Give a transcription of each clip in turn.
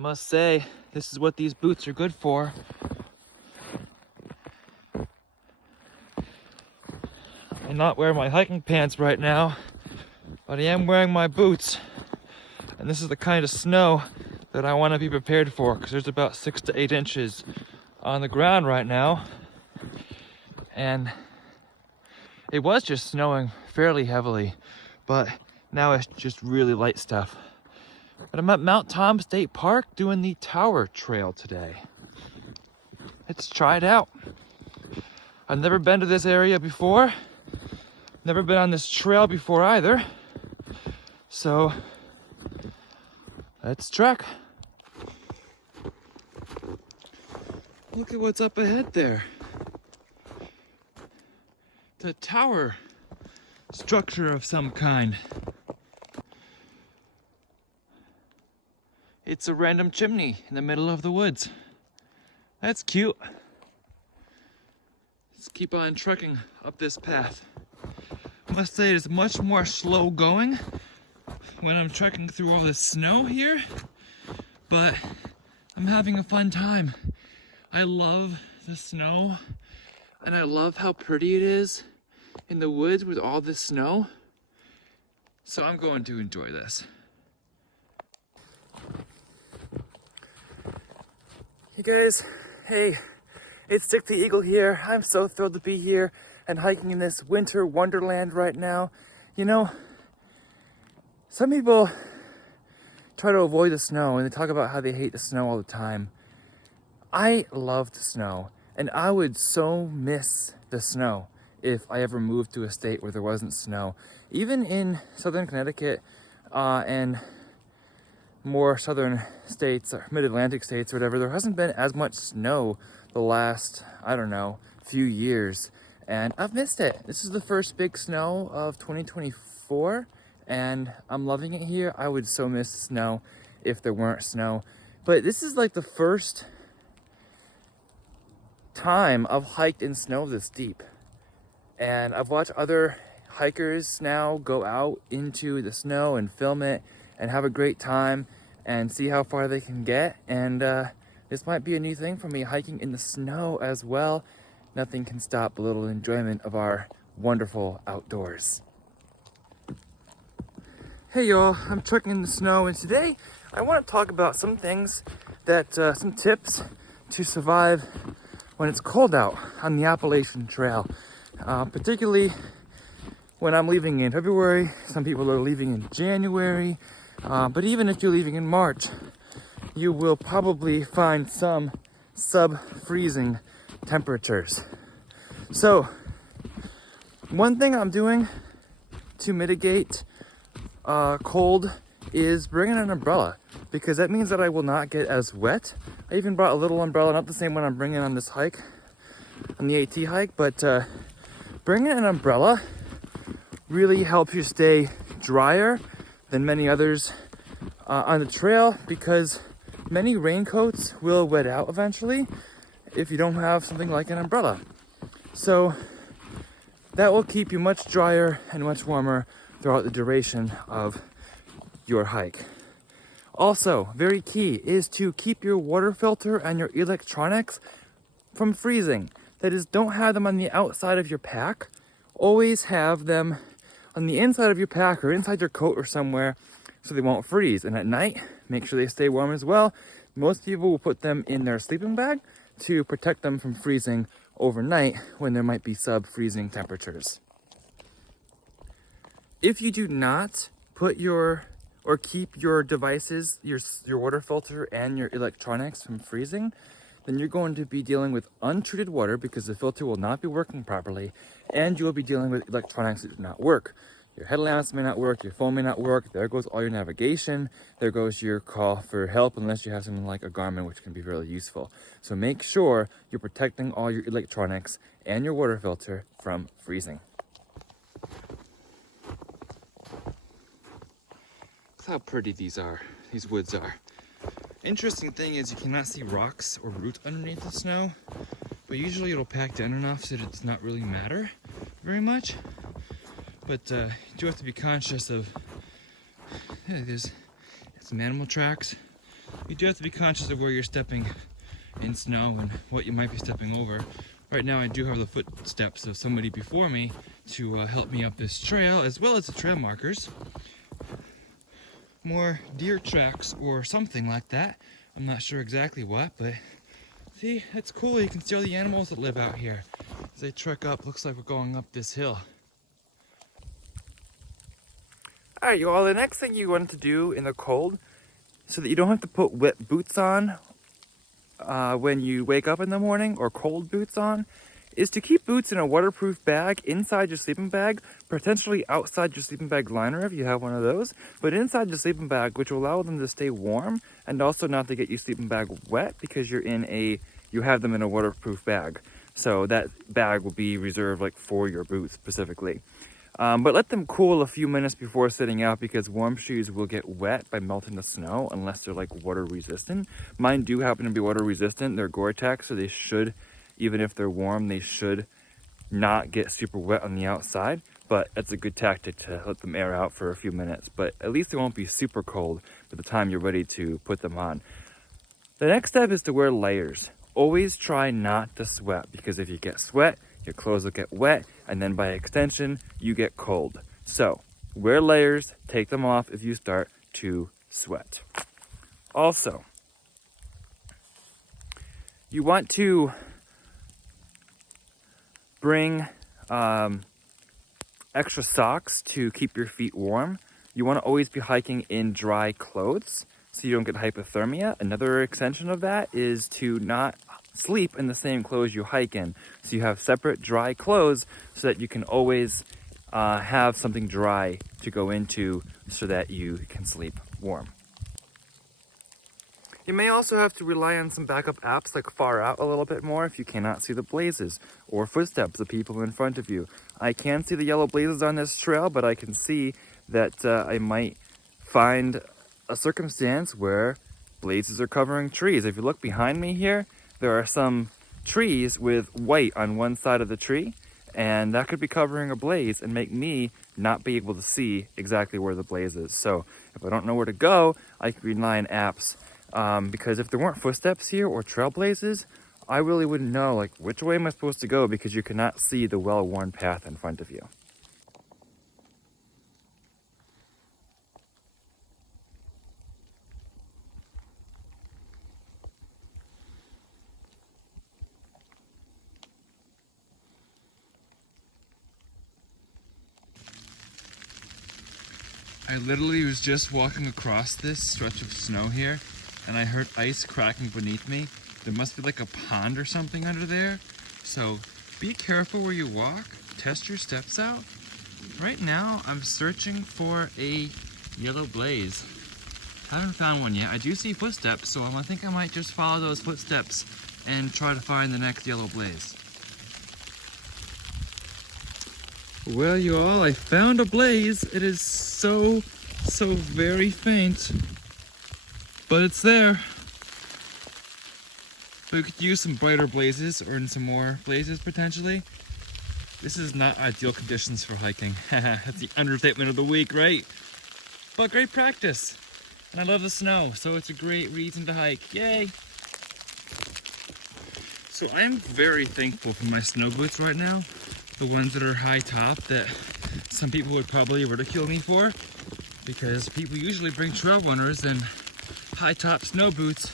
must say, this is what these boots are good for. I'm not wearing my hiking pants right now, but I am wearing my boots. And this is the kind of snow that I want to be prepared for, because there's about 6 to 8 inches on the ground right now. And it was just snowing fairly heavily, but now it's just really light stuff. But I'm at Mount Tom State Park doing the Tower Trail today. Let's try it out. I've never been to this area before. Never been on this trail before either. So let's trek. Look at what's up ahead there. The tower structure of some kind. It's a random chimney in the middle of the woods. That's cute. Let's keep on trekking up this path. I must say it's much more slow going when I'm trekking through all this snow here, but I'm having a fun time. I love the snow, and I love how pretty it is in the woods with all this snow. So I'm going to enjoy this. Hey guys, hey, it's Dick the Eagle here. I'm so thrilled to be here and hiking in this winter wonderland right now. You know, some people try to avoid the snow and they talk about how they hate the snow all the time. I love the snow, and I would so miss the snow if I ever moved to a state where there wasn't snow. Even in southern Connecticut and more southern states, or mid-Atlantic states or whatever, there hasn't been as much snow the last, I don't know, few years. And I've missed it. This is the first big snow of 2024, and I'm loving it here. I would so miss snow if there weren't snow. But this is like the first time I've hiked in snow this deep. And I've watched other hikers now go out into the snow and film it and have a great time and see how far they can get. And this might be a new thing for me, hiking in the snow as well. Nothing can stop a little enjoyment of our wonderful outdoors. Hey y'all, I'm trekking in the snow, and today I want to talk about some things that, some tips to survive when it's cold out on the Appalachian Trail. Particularly when I'm leaving in February. Some people are leaving in January. But even if you're leaving in March, you will probably find some sub-freezing temperatures. So, one thing I'm doing to mitigate cold is bringing an umbrella, because that means that I will not get as wet. I even brought a little umbrella, not the same one I'm bringing on this hike, on the AT hike, but bringing an umbrella really helps you stay drier than many others on the trail, because many raincoats will wet out eventually if you don't have something like an umbrella. So that will keep you much drier and much warmer throughout the duration of your hike. Also, very key is to keep your water filter and your electronics from freezing. That is, don't have them on the outside of your pack. Always have them on the inside of your pack or inside your coat or somewhere so they won't freeze. And at night, make sure they stay warm as well. Most people will put them in their sleeping bag to protect them from freezing overnight when there might be sub-freezing temperatures. If you do not put or keep your devices, your water filter and your electronics from freezing, then you're going to be dealing with untreated water because the filter will not be working properly, and you will be dealing with electronics that do not work. Your headlamps may not work, your phone may not work, there goes all your navigation, there goes your call for help, unless you have something like a Garmin, which can be really useful. So make sure you're protecting all your electronics and your water filter from freezing. Look how pretty these woods are. Interesting thing is you cannot see rocks or roots underneath the snow, but usually it'll pack down enough so that it does not really matter very much. But you do have to be conscious of, there's some animal tracks. you do have to be conscious of where you're stepping in snow and what you might be stepping over. Right now I do have the footsteps of somebody before me to help me up this trail, as well as the trail markers. More deer tracks or something like that. I'm not sure exactly what, but see, it's cool. You can see all the animals that live out here. As they trek up, looks like we're going up this hill. Alright, you all, the next thing you want to do in the cold, so that you don't have to put wet boots on when you wake up in the morning, or cold boots on, is to keep boots in a waterproof bag inside your sleeping bag, potentially outside your sleeping bag liner if you have one of those, but inside your sleeping bag, which will allow them to stay warm and also not to get your sleeping bag wet because you have them in a waterproof bag. So that bag will be reserved like for your boots specifically. But let them cool a few minutes before setting out, because warm shoes will get wet by melting the snow unless they're like water resistant. Mine do happen to be water resistant. They're Gore-Tex, so they should, even if they're warm, they should not get super wet on the outside. But it's a good tactic to let them air out for a few minutes. But at least they won't be super cold by the time you're ready to put them on. The next step is to wear layers. Always try not to sweat, because if you get sweat, your clothes will get wet, and then by extension, you get cold. So, wear layers, take them off if you start to sweat. Also, you want to bring extra socks to keep your feet warm. You want to always be hiking in dry clothes so you don't get hypothermia. Another extension of that is to not sleep in the same clothes you hike in. So you have separate dry clothes so that you can always have something dry to go into so that you can sleep warm. You may also have to rely on some backup apps like Far Out a little bit more if you cannot see the blazes or footsteps of people in front of you. I can see the yellow blazes on this trail, but I can see that I might find a circumstance where blazes are covering trees. If you look behind me here, there are some trees with white on one side of the tree, and that could be covering a blaze and make me not be able to see exactly where the blaze is. So if I don't know where to go, I can rely on apps, because if there weren't footsteps here or trail blazes, I really wouldn't know like which way am I supposed to go, because you cannot see the well-worn path in front of you. I literally was just walking across this stretch of snow here, and I heard ice cracking beneath me. There must be like a pond or something under there. So be careful where you walk. Test your steps out. Right now, I'm searching for a yellow blaze. Haven't found one yet. I do see footsteps, so I think I might just follow those footsteps and try to find the next yellow blaze. Well, you all, I found a blaze. It is so very faint, but it's there. We could use some brighter blazes or some more blazes potentially. This is not ideal conditions for hiking. That's the understatement of the week, right? But great practice. And I love the snow, so it's a great reason to hike. Yay! So I am very thankful for my snow boots right now. The ones that are high top that some people would probably ridicule me for, because people usually bring trail runners, and high top snow boots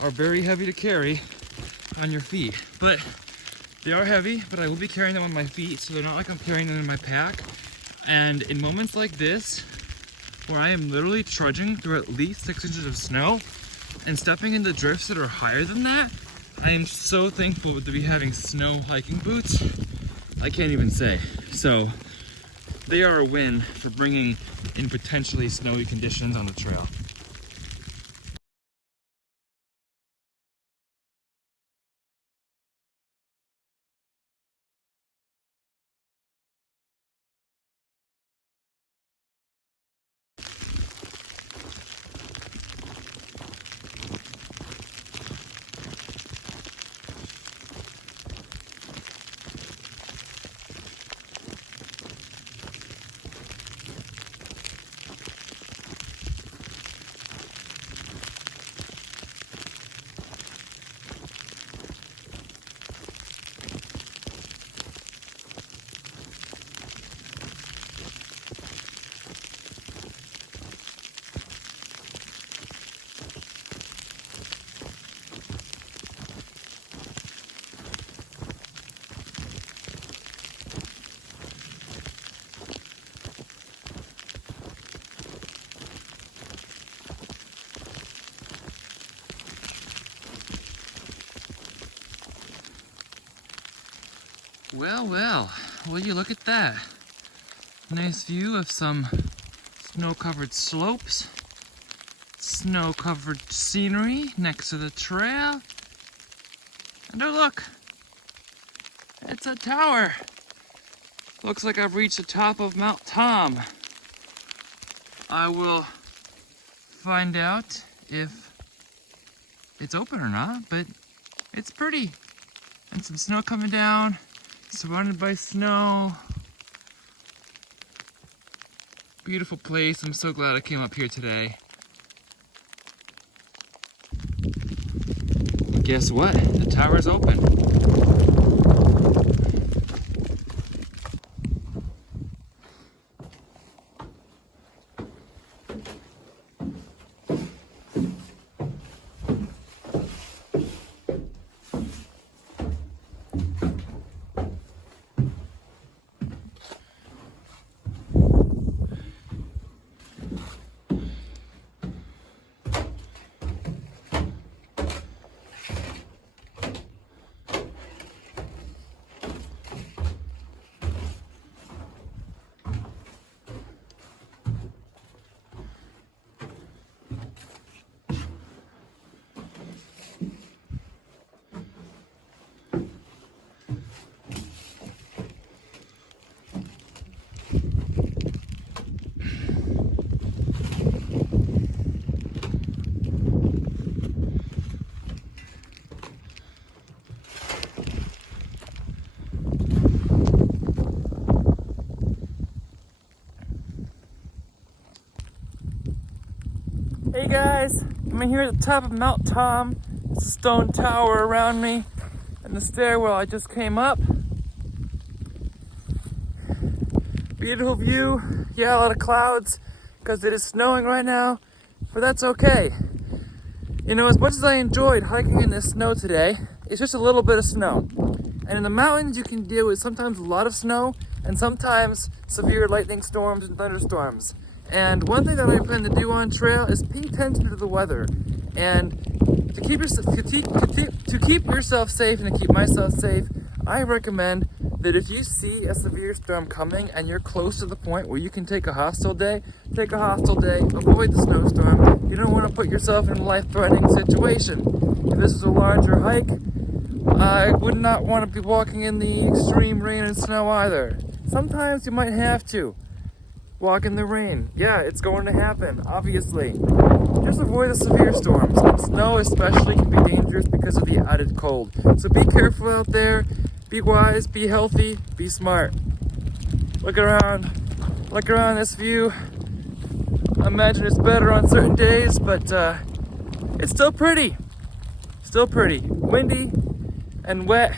are very heavy to carry on your feet. But they are heavy, but I will be carrying them on my feet, so they're not like I'm carrying them in my pack. And in moments like this, where I am literally trudging through at least 6 inches of snow and stepping into drifts that are higher than that, I am so thankful to be having snow hiking boots. I can't even say. So they are a win for bringing in potentially snowy conditions on the trail. Well, well, will you look at that? Nice view of some snow-covered slopes, snow-covered scenery next to the trail. And oh look, it's a tower. Looks like I've reached the top of Mount Tom. I will find out if it's open or not, but it's pretty. And some snow coming down, surrounded by snow. Beautiful place. I'm so glad I came up here today. Guess what? The tower's open. Hey guys, I'm here at the top of Mount Tom. It's a stone tower around me and the stairwell I just came up. Beautiful view. Yeah, a lot of clouds because it is snowing right now, but that's okay. You know, as much as I enjoyed hiking in the snow today, it's just a little bit of snow. And in the mountains you can deal with sometimes a lot of snow and sometimes severe lightning storms and thunderstorms. And one thing that I plan to do on trail is pay attention to the weather. And to keep yourself safe and to keep myself safe, I recommend that if you see a severe storm coming and you're close to the point where you can take a hostile day, take a hostile day, avoid the snowstorm. You don't want to put yourself in a life-threatening situation. If this is a larger hike, I would not want to be walking in the extreme rain and snow either. Sometimes you might have to walk in the rain. Yeah, it's going to happen, obviously. Just avoid the severe storms. And snow especially can be dangerous because of the added cold. So be careful out there, be wise, be healthy, be smart. Look around this view. I imagine it's better on certain days, but it's still pretty. Still pretty. Windy and wet.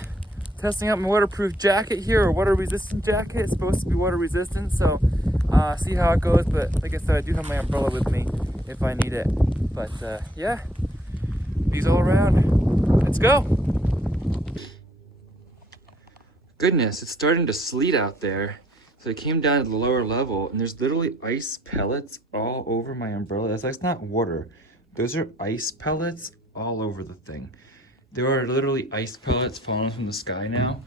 Testing out my waterproof jacket here, or water resistant jacket. It's supposed to be water resistant, so see how it goes. But like I said, I do have my umbrella with me if I need it. But yeah, views all around. Let's go. Goodness, it's starting to sleet out there. So I came down to the lower level and there's literally ice pellets all over my umbrella. That's not water. Those are ice pellets all over the thing. There are literally ice pellets falling from the sky now.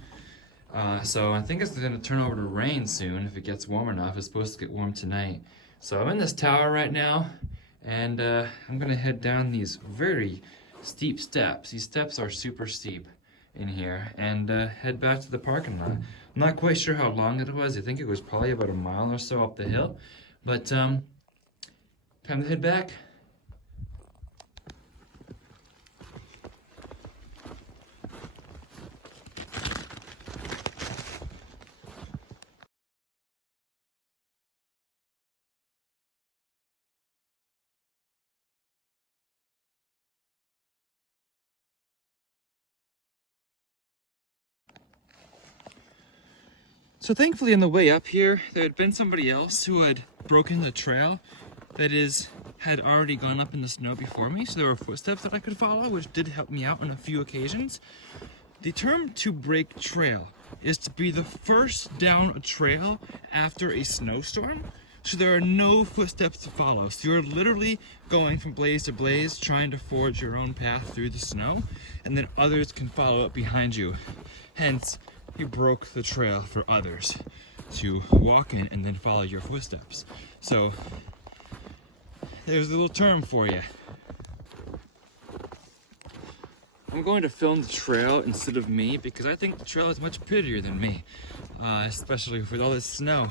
So I think it's going to turn over to rain soon if it gets warm enough. It's supposed to get warm tonight. So I'm in this tower right now, and I'm going to head down these very steep steps. These steps are super steep in here, and head back to the parking lot. I'm not quite sure how long it was. I think it was probably about a mile or so up the hill. But time to head back. So thankfully on the way up here, there had been somebody else who had broken the trail, that is, had already gone up in the snow before me, so there were footsteps that I could follow, which did help me out on a few occasions. The term to break trail is to be the first down a trail after a snowstorm, so there are no footsteps to follow. So you're literally going from blaze to blaze, trying to forge your own path through the snow, and then others can follow up behind you. Hence, you broke the trail for others to walk in and then follow your footsteps. So there's a little term for you. I'm going to film the trail instead of me because I think the trail is much prettier than me, especially with all this snow.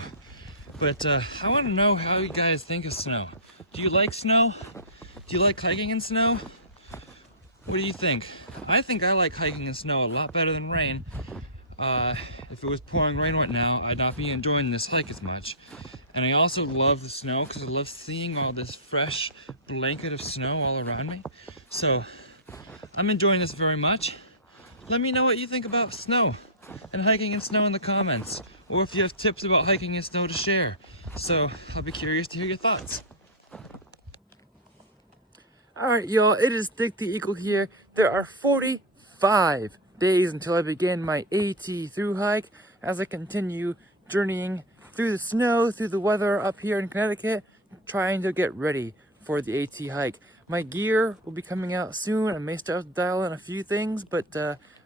But I want to know how you guys think of snow. Do you like snow? Do you like hiking in snow? What do you think? I think I like hiking in snow a lot better than rain. If it was pouring rain right now, I'd not be enjoying this hike as much. And I also love the snow because I love seeing all this fresh blanket of snow all around me. So I'm enjoying this very much. Let me know what you think about snow and hiking in snow in the comments, or if you have tips about hiking in snow to share. So I'll be curious to hear your thoughts. Alright y'all, it is Dick the Eagle here. There are 45 days until I begin my AT through hike as I continue journeying through the snow, through the weather up here in Connecticut, trying to get ready for the AT hike. My gear will be coming out soon. I may start to dial in a few things, but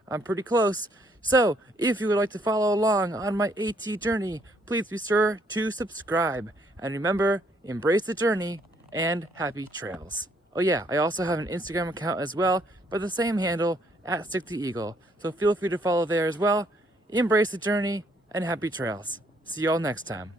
I'm pretty close. So, if you would like to follow along on my AT journey, please be sure to subscribe. And remember, embrace the journey and happy trails. Oh yeah, I also have an Instagram account as well by the same handle, @StickTheEagle. So feel free to follow there as well. Embrace the journey and happy trails. See y'all next time.